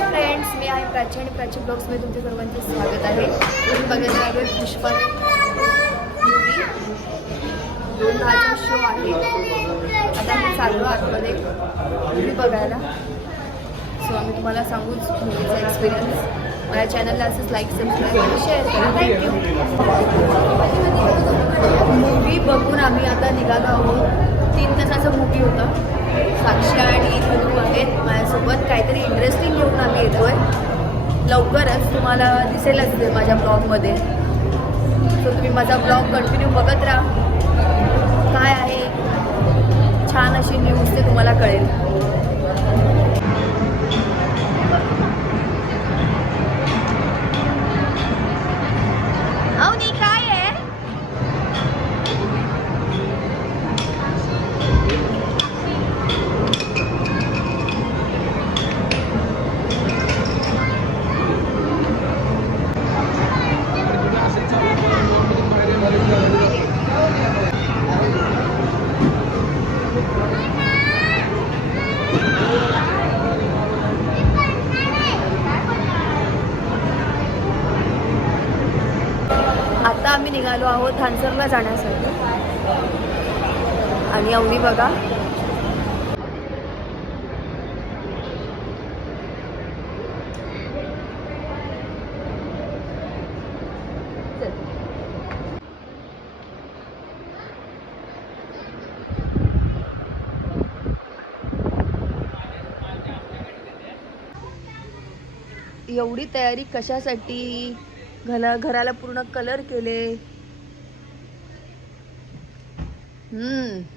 Hi friends, मी आहे प्राची आणि प्राची ब्लॉग्समध्ये तुमच्या सर्वांचे स्वागत आहे. तुम्ही बघायला लागेल पुष्पा मूवी 2:10चा शो आहे. आता आम्ही चाललो आतमध्ये मूवी बघायला. सो आम्ही तुम्हाला सांगूच मूवीचा एक्सपिरियन्स. माझ्या चॅनलला असंच लाईक, सबस्क्राईब आणि शेअर करा. थँक्यू. मूवी बघून आम्ही आता निघालो आहोत. 3 तासाचा मूवी होता. साक्षी आणि धनू आहेत माझ्यासोबत. काहीतरी इंटरेस्टिंग घेऊन आम्ही येतोय. लवकरच तुम्हाला दिसेलच ते माझ्या ब्लॉगमध्ये. सो तुम्ही माझा ब्लॉग कंटिन्यू बघत राहा. काय आहे छान अशी न्यूज ते तुम्हाला कळेल. अवनी काय आहे? आता आम्ही निघालो आहोत थानसरला जाण्यासाठी. आणि अवनी बघा एवढी तयारी कशासाठी? घराला पूर्ण कलर केले.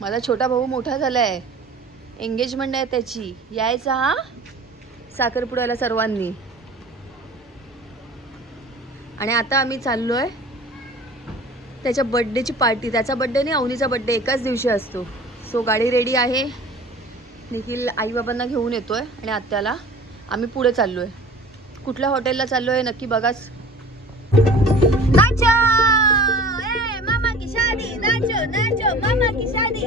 माझा छोटा भाऊ मोठा झालाय. एंगेजमेंट आहे त्याची. यायचा हा साखरपुड्याला सर्वांनी. आणि आता आम्ही चाललोय त्याच्या बर्थडेची पार्टी. त्याचा बर्थडे नाही, अवनीचा बर्थडे एकाच दिवशी असतो. सो गाडी रेडी आहे. निखिल आईबाबांना घेऊन येतोय आणि आत्याला. आम्ही पुढे चाललोय. कुठल्या हॉटेलला चाललोय नक्की बघाच. नाचो ए मामा की शादी, नाचो नाचो मामा की शादी.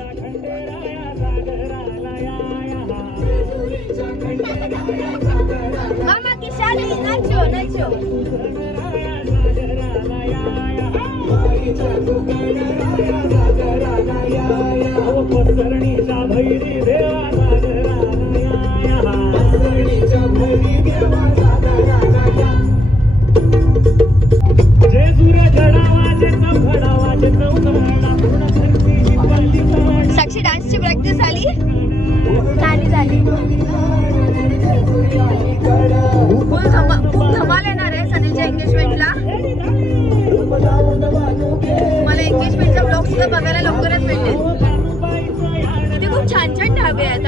मामा की शादी, नाचो नाचो. साक्षी डान्सची प्रॅक्टिस झाली. खूप धमाल येणार आहे सनीच्या एंगेजमेंटला. मला एंगेजमेंटचा ब्लॉग सुद्धा बघायला लवकरच भेटेल. इथे खूप छान छान ढाबे आहेत.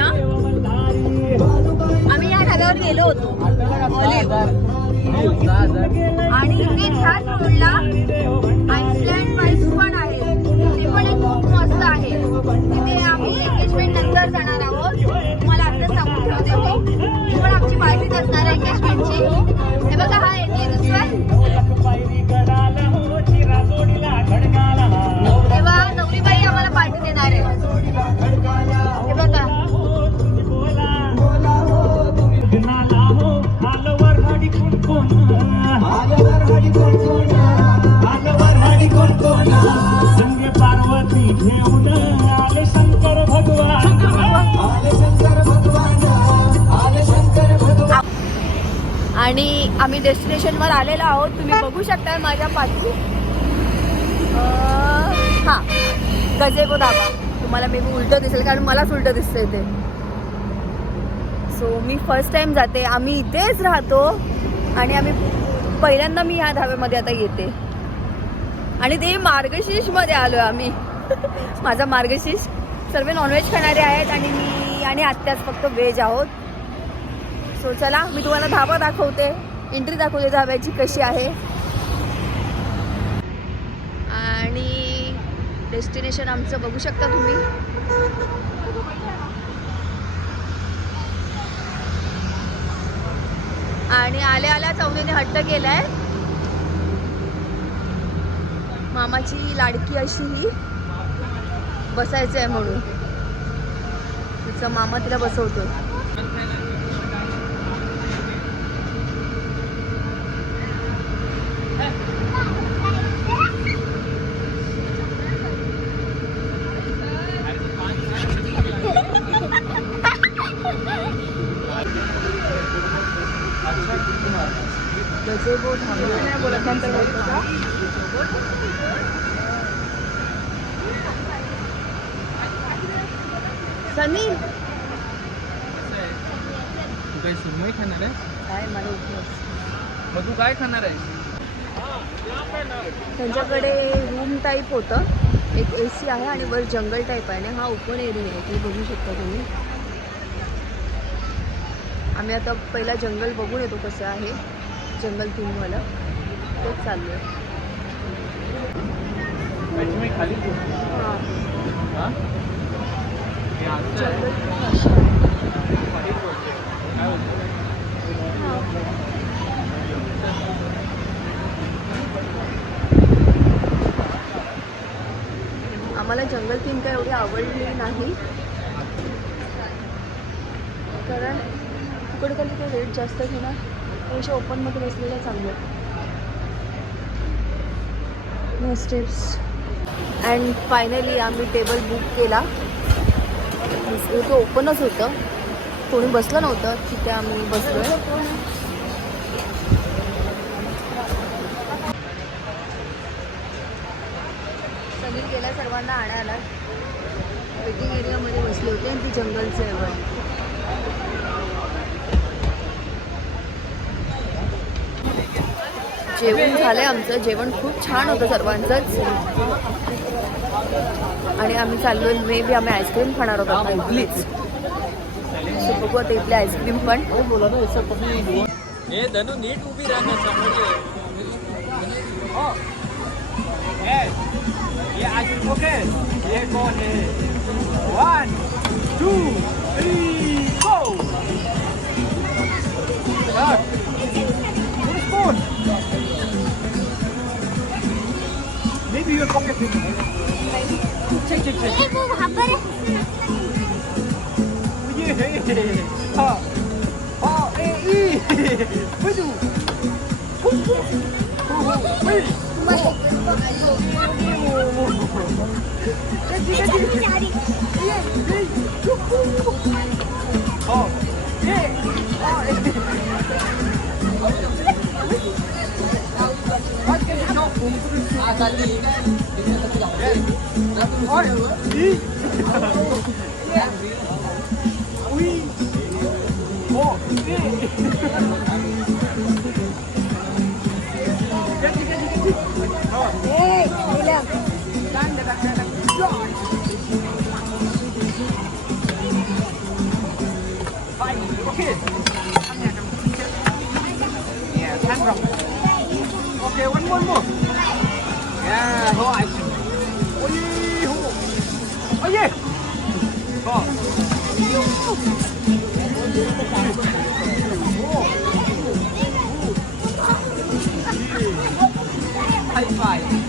आम्ही या ढाब्यावर गेलो होतो आणि इथे ह्याच रोडला आईसलँड पाईस पण आहे. ते पण एक खूप मस्त आहे. तिथे आम्ही एंगेजमेंट नंतर जाणार आहोत. मला आता सांगून ठेवते हो. ती पण आमची पार्टीच असणार आहे एंगेजमेंटची. हे बघा हा येते दुसरा. तेव्हा नवरीबाई आम्हाला पार्टी देणार आहे. हे बघा आणि आम्ही डेस्टिनेशनवर आलेलो आहोत. तुम्ही बघू शकता माझ्या पाठी. हां गजेबो धाबा. तुम्हाला मे बी उलटं दिसेल कारण मलाच उलटं दिसतंय ते. सो मी फर्स्ट टाइम जाते. आम्ही इथेच राहतो आणि आम्ही पहिल्यांदा मी ह्या धाब्यामध्ये आता येते. आणि ते मार्गशीर्षमध्ये आलो आम्ही. माझा मार्गशीर्ष. सर्व नॉनव्हेज खाणारे आहेत आणि मी आणि आत्याच फक्त व्हेज आहोत. सो चला मी तुम्हाला धाबा दाखवते. एंट्री दाखवते धाब्याची कशी आहे. आणि डेस्टिनेशन आमचं बघू शकता तुम्ही. आणि आल्या आल्या चौनीने हट्ट केलाय. मामाची लाडकी अशी ही बसायचं आहे म्हणून. तिचा मामा तिला बसवतो. गजेबो ढाबा. सनी तू काही सुरमई खाणार आहे? काय मला उपयोग. मग तू काय खाणार आहे? त्यांच्याकडे रूम टाईप होतं, एक AC आहे आणि वर जंगल टाईप आहे. आणि हा ओपन एरिया आहे, तुम्ही बघू शकता तुम्ही. आम्ही आता पहिला जंगल बघून येतो कसं आहे, जंगल थीमवालं तेच चालू आहे. मी खाली हां हां जंगल थीम अशी आहे. काय होतं? आम्हाला जंगल थीम काय एवढी आवडली नाही, कारण तिकडे ते रेट जास्त घेणार. त्यापेक्षा ओपनमध्ये बसलेलं चांगलं. No steps. अँड फायनली आम्ही टेबल बुक केला. तो ओपनच होतं, कोणी बसलं नव्हतं, तिथे आम्ही बसलो आहे. सनील गेला सर्वांना आणायला. वेटिंग एरियामध्ये बसले होते आणि ती जंगलचं आहे वर. जेवण झालंय आमचं. जेवण खूप छान होतं सर्वांचंच. आणि आम्ही चाललो, मे बी आम्ही आईस्क्रीम खाणार होतो आता इथलीच. सो बघू आता इथली आईस्क्रीम पण. हे धनु नीट उभी राहणार समोर. ये आज ओके. ये कौन है? 1 2 3 गो. Spoon. Maybe your pocket. Check. ये वो वहाँ पर है। ये हाँ ए बजू Okay, one more. Yeah, hold on. Oh yeah. High five.